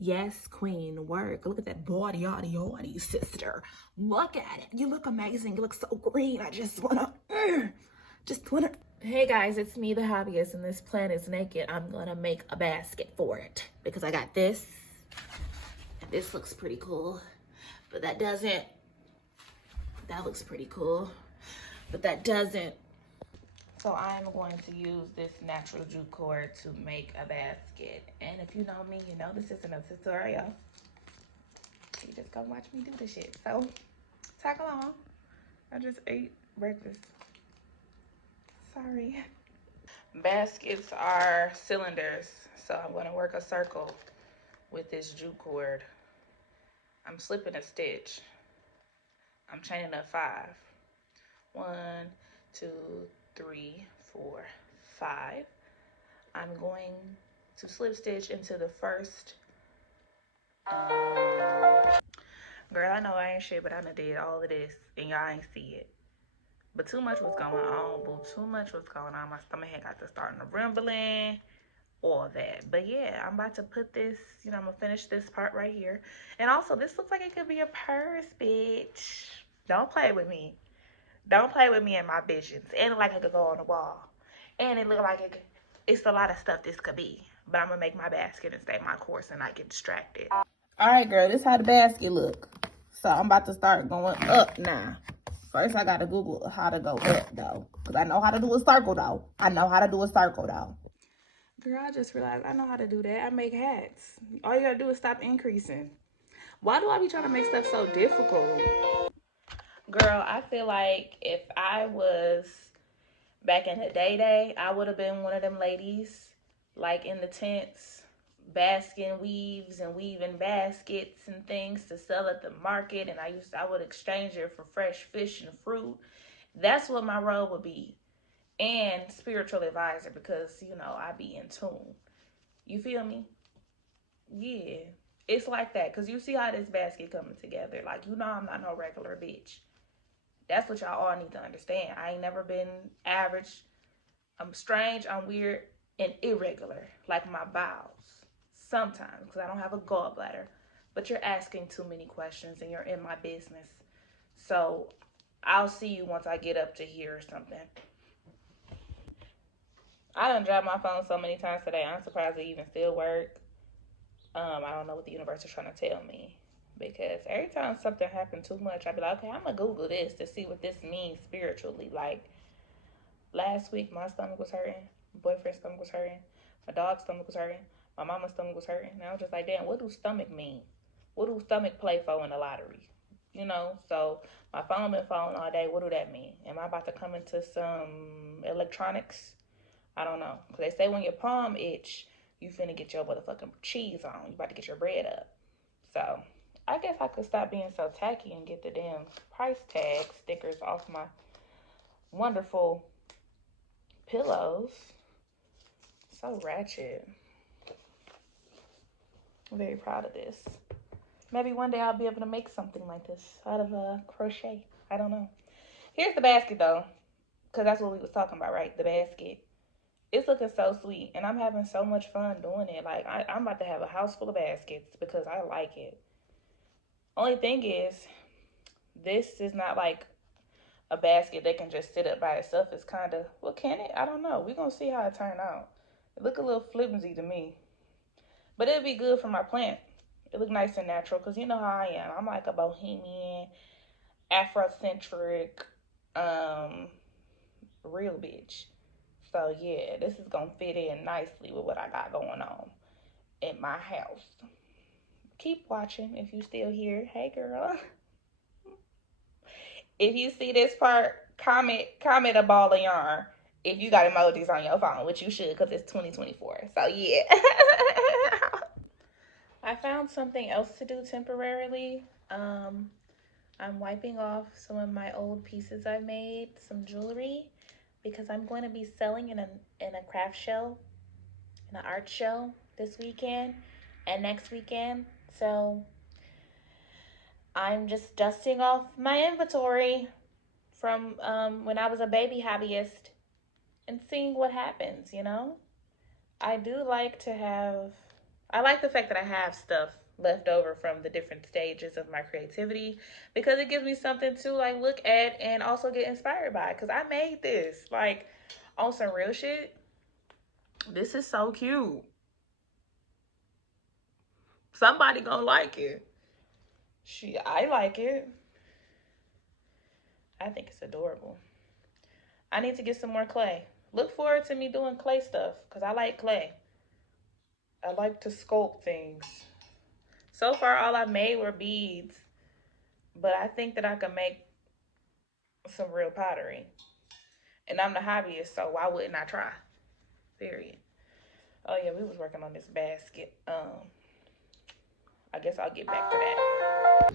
Yes, queen, work. Look at that body, sister. Look at it. You look amazing. You look so green. I just wanna, Hey guys, it's me, the hobbyist, and this plant is naked. I'm gonna make a basket for it because I got this, and this looks pretty cool, but that doesn't. That looks pretty cool, but that doesn't. So I'm going to use this natural jute cord to make a basket. And if you know me, you know this isn't a tutorial. You just gonna watch me do this shit. So tag along. I just ate breakfast. Sorry. Baskets are cylinders. So I'm gonna work a circle with this jute cord. I'm slipping a stitch. I'm chaining up 5. 1, 2, 3, 4, 5. I'm going to slip stitch into the first. Girl, I know I ain't shit, but I done did all of this and y'all ain't see it. But too much was going on, boo. Too much was going on. My stomach had got to starting to rumbling, all that. But yeah, I'm about to put this, I'm gonna finish this part right here. And also, this looks like it could be a purse, bitch. Don't play with me. Don't play with me and my visions. And it like it could go on the wall. And it look like it's a lot of stuff this could be. But I'm gonna make my basket and stay my course and not get distracted. All right, girl, this how the basket look. So I'm about to start going up now. First, I gotta Google how to go up though, because I know how to do a circle though. Girl, I just realized I know how to do that. I make hats. All you gotta do is stop increasing. Why do I be trying to make stuff so difficult? Girl, I feel like if I was back in the day, I would have been one of them ladies, like in the tents, basking weaves and weaving baskets and things to sell at the market. And I would exchange it for fresh fish and fruit. That's what my role would be. And spiritual advisor, because, I be in tune. You feel me? Yeah. It's like that. Because you see how this basket coming together. Like, I'm not no regular bitch. That's what y'all all need to understand. I ain't never been average. I'm strange, I'm weird, and irregular, like my bowels. Sometimes, because I don't have a gallbladder. But you're asking too many questions, and you're in my business. So, I'll see you once I get up to here or something. I done dropped my phone so many times today, I'm surprised it even still work. I don't know what the universe is trying to tell me. Because every time something happens too much, I be like, okay, I'm going to Google this to see what this means spiritually. Like, last week, my stomach was hurting. My boyfriend's stomach was hurting. My dog's stomach was hurting. My mama's stomach was hurting. And I was just like, damn, what do stomach mean? What do stomach play for in the lottery? So my phone been falling all day. What do that mean? Am I about to come into some electronics? I don't know. Because they say when your palm itch, you finna get your motherfucking cheese on. You about to get your bread up. So I guess I could stop being so tacky and get the damn price tag stickers off my wonderful pillows. So ratchet. I'm very proud of this. Maybe one day I'll be able to make something like this out of crochet. I don't know. Here's the basket though, because that's what we was talking about, right? The basket. It's looking so sweet, and I'm having so much fun doing it. Like, I'm about to have a house full of baskets because I like it. Only thing is, this is not like a basket that can just sit up by itself. It's kind of, well, can it? I don't know. We're going to see how it turn out. It look a little flimsy to me. But it'd be good for my plant. It look nice and natural because you know how I am. I'm like a bohemian, Afrocentric, real bitch. So yeah, this is gonna fit in nicely with what I got going on in my house. Keep watching if you still here. Hey girl. If you see this part, comment a ball of yarn. If you got emojis on your phone, which you should because it's 2024. So yeah. I found something else to do temporarily. I'm wiping off some of my old pieces I made, some jewelry, because I'm going to be selling in a craft show, in an art show this weekend and next weekend. So I'm just dusting off my inventory from when I was a baby hobbyist and seeing what happens, I do like to have I like the fact that I have stuff left over from the different stages of my creativity because it gives me something to like look at and also get inspired by. Because I made this like on some real shit. This is so cute. Somebody gonna like it. I like it. I think it's adorable. I need to get some more clay. Look forward to me doing clay stuff because I like clay. I like to sculpt things. So far, all I made were beads, but I think that I could make some real pottery. And I'm the hobbyist, so why wouldn't I try? Period. Oh yeah, we was working on this basket. I guess I'll get back to that.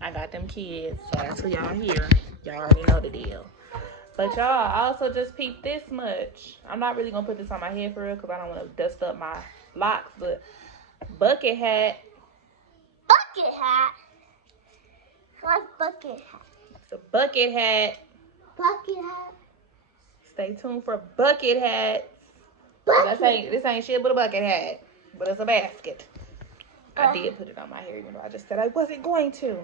I got them kids, so that's for y'all here. Y'all already know the deal. But y'all, I also just peeped this much. I'm not really gonna put this on my head for real because I don't want to dust up my locks. But bucket hat. Bucket hat. What's bucket hat? It's a bucket hat. Bucket hat. Stay tuned for bucket hats. This ain't shit but a bucket hat, but it's a basket. I did put it on my hair, even though I just said I wasn't going to.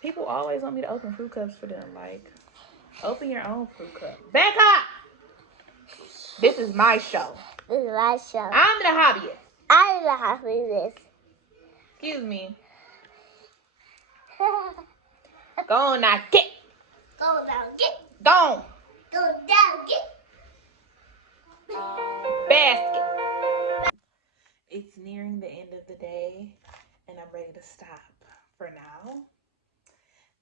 People always want me to open fruit cups for them. Like, open your own fruit cup. Back up! This is my show. This is my show. I'm the hobbyist. I'm the hobbyist. Excuse me. Go on now, get. Go down, get. Go on. Go down, get. Basket. It's nearing the end of the day, and I'm ready to stop for now.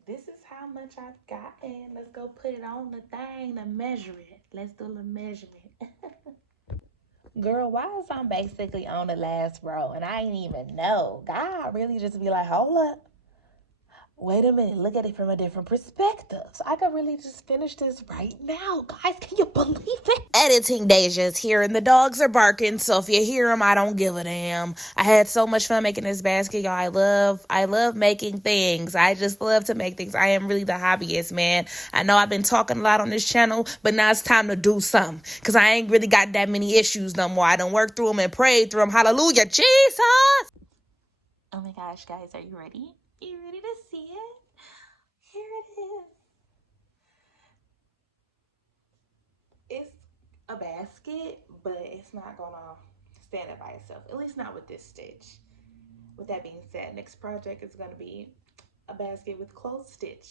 This is how much I've gotten. Let's go put it on the thing to measure it. Let's do the measurement. Girl, why is I'm basically on the last row and I ain't even know? God really just be like, hold up. Wait a minute, look at it from a different perspective. So I could really just finish this right now. Guys, can you believe it? Editing Daija's here and the dogs are barking. So if you hear them, I don't give a damn. I had so much fun making this basket, y'all. I love making things. I just love to make things. I am really the hobbyist, man. I know I've been talking a lot on this channel, but now it's time to do something. Because I ain't really got that many issues no more. I done worked through them and prayed through them. Hallelujah, Jesus! Oh my gosh, guys, are you ready? You ready to see it? Here it is. It's a basket, but it's not gonna stand up by itself. At least not with this stitch. With that being said, next project is gonna be a basket with closed stitch.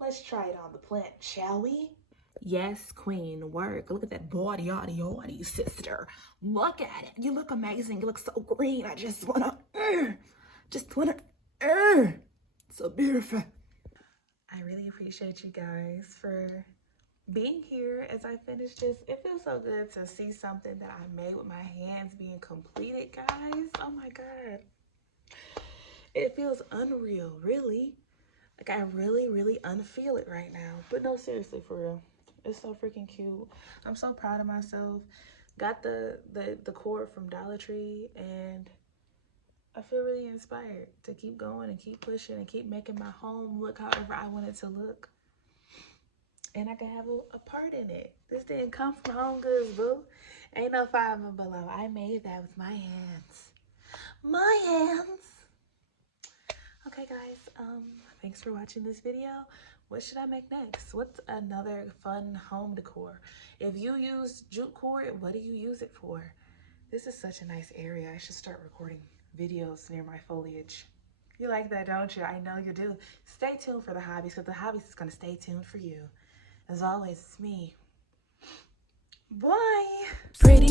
Let's try it on the plant, shall we? Yes, queen, work. Look at that body, sister. Look at it. You look amazing. You look so green. I just wanna, so beautiful. I really appreciate you guys for being here as I finish this. It feels so good to see something that I made with my hands being completed, guys. Oh my God. It feels unreal, really. Like I really unfeel it right now. But no, seriously, for real. It's so freaking cute. I'm so proud of myself. Got the cord from Dollar Tree and I feel really inspired to keep going and keep pushing and keep making my home look however I want it to look. And I can have a part in it. This didn't come from Home Goods, boo. Ain't no five and below. I made that with my hands. My hands. Okay, guys. Thanks for watching this video. What should I make next? What's another fun home decor? If you use jute cord, what do you use it for? This is such a nice area. I should start recording videos near my foliage. You like that, don't you? I know you do. Stay tuned for the Hobbiist, because the Hobbiist is going to stay tuned for you. As always, it's me. Bye. Pretty